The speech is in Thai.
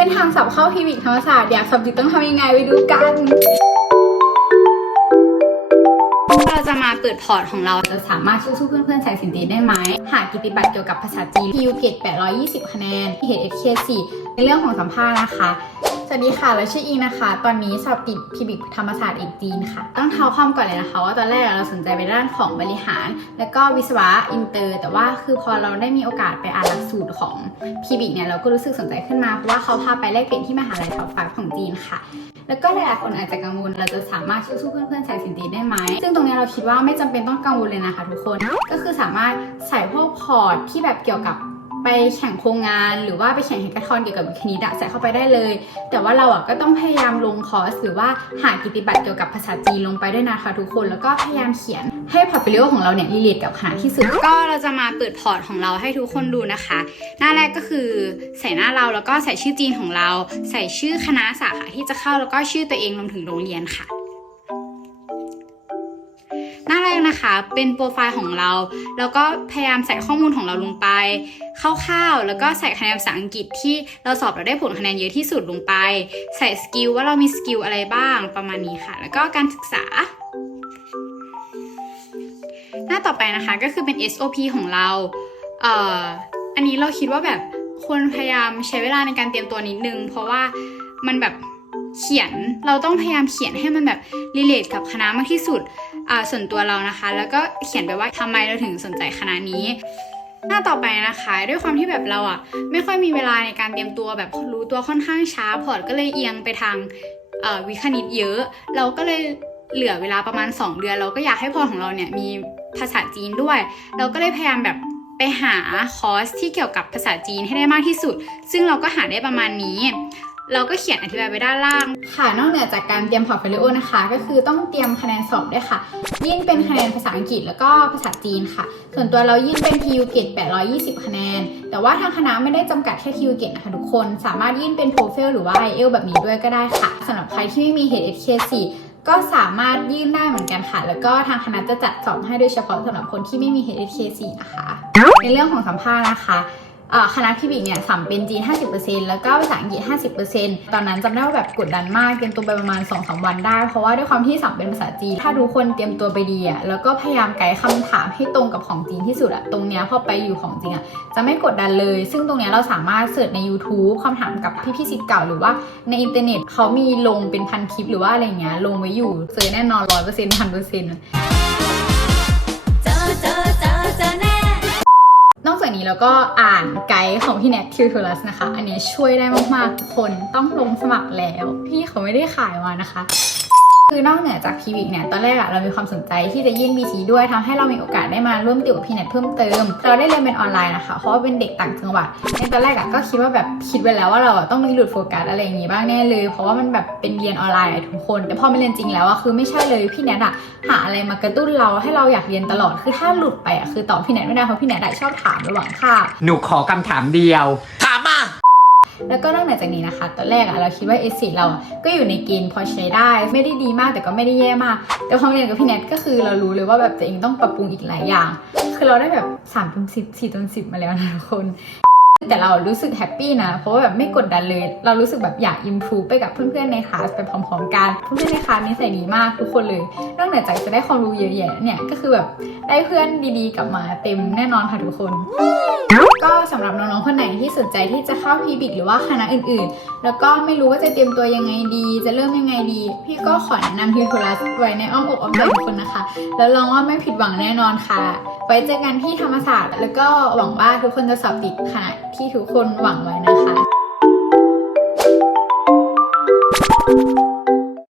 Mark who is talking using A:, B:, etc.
A: เส้นทางสอบเข้าพิวิกธรรมศาสตร์อยากสอบติดต้องทำยังไงไปดูกันเราจะมาเปิดพอร์ตของเราจะสามารถช่วยสู้เพื่อนๆสายสินตีได้ไหม หากิติบัตรเกี่ยวกับภาษาจีน PU เกรด820 คะแนน PHK 4ในเรื่องของสัมภาษณ์นะคะ สวัสดีค่ะ เราชื่ออิงนะคะ ตอนนี้สอบติดพีบิกธรรมศาสตร์เอกจีนค่ะ ต้องเท้าความก่อนเลยนะคะว่าตอนแรกเราสนใจไปด้านของบริหาร แล้วก็วิศวะอินเตอร์ แต่ว่าคือพอเราได้มีโอกาสไปอ่านหลักสูตรของพีบิกเนี่ยเราก็รู้สึกสนใจขึ้นมา เพราะว่าเขาพาไปแลกเปลี่ยนที่มหาลัยท็อปไฟของจีนค่ะแล้วก็หลายๆคนอาจจะกังวล เราจะสามารถช่วยสู้เพื่อนๆสายสินตีได้ไหม ซึ่งตรงนี้เราคิดว่าไม่จำเป็นต้องกังวลเลยนะคะทุกคน ก็คือสามารถใส่พวกพอร์ตที่แบบเกี่ยวกับ ไปแข่งโครงงานหรือว่าไปแข่งแฮกเกอร์ทอนเกี่ยวกับวิทย์คณิตะใส่เข้าไปได้เลย แต่ว่าเราอะก็ต้องพยายามลงคอร์สหรือว่าหากิตติบัตรเกี่ยวกับภาษาจีนลงไปด้วยนะคะทุกคนแล้วก็พยายามเขียนให้พอร์ตโฟลิโอของเราเนี่ยรีเลทกับคณะที่สุด ก็เราจะมาเปิดพอร์ตของเราให้ทุกคนดูนะคะ หน้าแรกก็คือใส่หน้าเราแล้วก็ใส่ชื่อจีนของเรา ใส่ชื่อคณะสาขาที่จะเข้าแล้วก็ชื่อตัวเองรวมถึงโรงเรียนค่ะหน้าแรกนะคะเป็นโปรไฟล์ของเรา แล้วก็พยายามใส่ข้อมูลของเราลงไป คร่าวๆ แล้วก็ใส่คะแนนภาษาอังกฤษที่เราสอบเราได้ผลคะแนนเยอะที่สุดลงไป ใส่สกิลว่าเรามีสกิลอะไรบ้างประมาณนี้ค่ะ แล้วก็การศึกษา หน้าต่อไปนะคะก็คือเป็น SOP ของเราเอ่ออันนี้เราคิดว่าแบบควรพยายามใช้เวลาในการเตรียมตัวนิดนึง เพราะว่ามันแบบเขียนเราต้องพยายามเขียนให้มันแบบรีเลทกับคณะมากที่สุดอ่าส่วนตัวเรานะคะ แล้วก็เขียนไปว่าทำไมเราถึงสนใจคณะนี้ หน้าต่อไปนะคะด้วยความที่แบบเราอะไม่ค่อยมีเวลาในการเตรียมตัวแบบรู้ตัวค่อนข้างช้า พอร์ตก็เลยเอียงไปทางวิคณิตเยอะ เราก็เลยเหลือเวลาประมาณ 2 เดือน เราก็อยากให้พอร์ตของเราเนี่ยมีภาษาจีนด้วย เราก็เลยพยายามแบบไปหาคอร์สที่เกี่ยวกับภาษาจีนให้ได้มากที่สุด ซึ่งเราก็หาได้ประมาณนี้ เราก็เขียนอธิบายไว้ด้านล่าง ค่ะ นอกเหนือจากการเตรียมพอร์ตโฟลิโอนะคะ ก็คือต้องเตรียมคะแนนสอบด้วยค่ะ ยื่นเป็นคะแนนภาษาอังกฤษแล้วก็ภาษาจีนค่ะ ส่วนตัวเรายื่นเป็น TU เกรด820 คะแนน แต่ว่าทางคณะไม่ได้จำกัดแค่ TU เกรดนะคะทุกคน สามารถยื่นเป็น TOEFL หรือว่า IELTS แบบนี้ด้วยก็ได้ค่ะสำหรับใครที่ไม่มี HSK 4 ก็สามารถยื่นได้เหมือนกันค่ะ แล้วก็ทางคณะจะจัดสอบให้โดยเฉพาะสำหรับคนที่ไม่มี HSK 4 นะคะ ในเรื่องของสัมภาษณ์นะคะ คณะพิบิกเนี่ยสัมเป็นจีน50%แล้วก็ภาษาอังกฤษ 50%ตอนนั้นจำได้ว่าแบบกดดันมากเตรียมตัวไปประมาณ 2-3 วันได้ เพราะว่าด้วยความที่สัมเป็นภาษาจีน ถ้าทุกคนเตรียมตัวไปดีอะแล้วก็พยายามไกด์คำถามให้ตรงกับของจีนที่สุดอะตรงเนี้ยพอไปอยู่ของจริงอะจะไม่กดดันเลย ซึ่งตรงเนี้ยเราสามารถเสิร์ชใน YouTube คำถามกับพี่พี่ๆสิทธิ์เก่าหรือว่าในอินเทอร์เน็ตเขามีลงเป็นพันคลิปหรือว่าอะไรเงี้ยลงไว้อยู่เจอแน่นอนร้อยเปอร์เซ็นต์พันเปอร์เซ็นต์
B: เจอเจอเจอเจอ
A: อกจากนี้เราก็อ่านไกด์ของพี่แนททิวทูลัสนะคะ อันนี้ช่วยได้มากๆทุกคนต้องลงสมัครแล้ว พี่เขาไม่ได้ขายมานะคะ คือนอกเหนือจากพีวิกเนี่ย ตอนแรกอะเรามีความสนใจที่จะยื่น BC ด้วยทำให้เรามีโอกาสได้มาร่วมติวกับพี่แนทเพิ่มเติม เราได้เรียนเป็นออนไลน์นะคะ เพราะว่าเป็นเด็กต่างจังหวัดในตอนแรกอะก็คิดว่าแบบคิดไว้แล้วว่าเราต้องมีหลุดโฟกัสอะไรอย่างงี้บ้างแน่เลย เพราะว่ามันแบบเป็นเรียนออนไลน์ทุกคน แต่พอมาเรียนจริงแล้วอะคือไม่ใช่เลยพี่แนทอะหาอะไรมากระตุ้นเราให้เราอยากเรียนตลอด คือถ้าหลุดไปอะคือตอบพี่แนทไม่ได้เพราะพี่แนทอะชอบถามระหว่างคาบ
C: หนูขอคำถามเดียวถ
A: แล้วก็นอกเหนือจากนี้นะคะ ตอนแรกอะเราคิดว่า S4 เราอะก็อยู่ในกินพอใช้ได้ ไม่ได้ดีมากแต่ก็ไม่ได้แย่มาก แต่พอมาเรียนกับพี่แนทก็คือเรารู้เลยว่าแบบตัวเองต้องปรับปรุงอีกหลายอย่าง คือเราได้แบบ3เต็ม10 4เต็ม10มาแล้วนะทุกคน แต่เรารู้สึกแฮปปี้นะ เพราะว่าแบบไม่กดดันเลย เรารู้สึกแบบอยากอิมพ v e ไปกับเพื่อนๆในคลาสไปพร้อมๆกันเพื่อนๆในคลาสนิสัยดีมากทุกคนเลยนอกนจากจะได้ความรู้เยอะแยะเนี่ยก็คือแบบได้เพื่อนดีๆกลับมาเต็มแน่นอนค่ะทุกคนก็สำหรับน้องๆ คนไหนที่สนใจที่จะเข้าพีบิกหรือว่าคณะอื่นๆ แล้วก็ไม่รู้ว่าจะเตรียมตัวยังไงดี จะเริ่มยังไงดี พี่ก็ขอแนะนำพิวทูลัสไว้ในอ้อมอกอ้อมใจทุกคนนะคะ แล้วลองว่าไม่ผิดหวังแน่นอนค่ะ ไว้เจอกันที่ธรรมศาสตร์ แล้วก็หวังว่าทุกคนจะสอบติดคณะที่ทุกคนหวังไว้นะคะ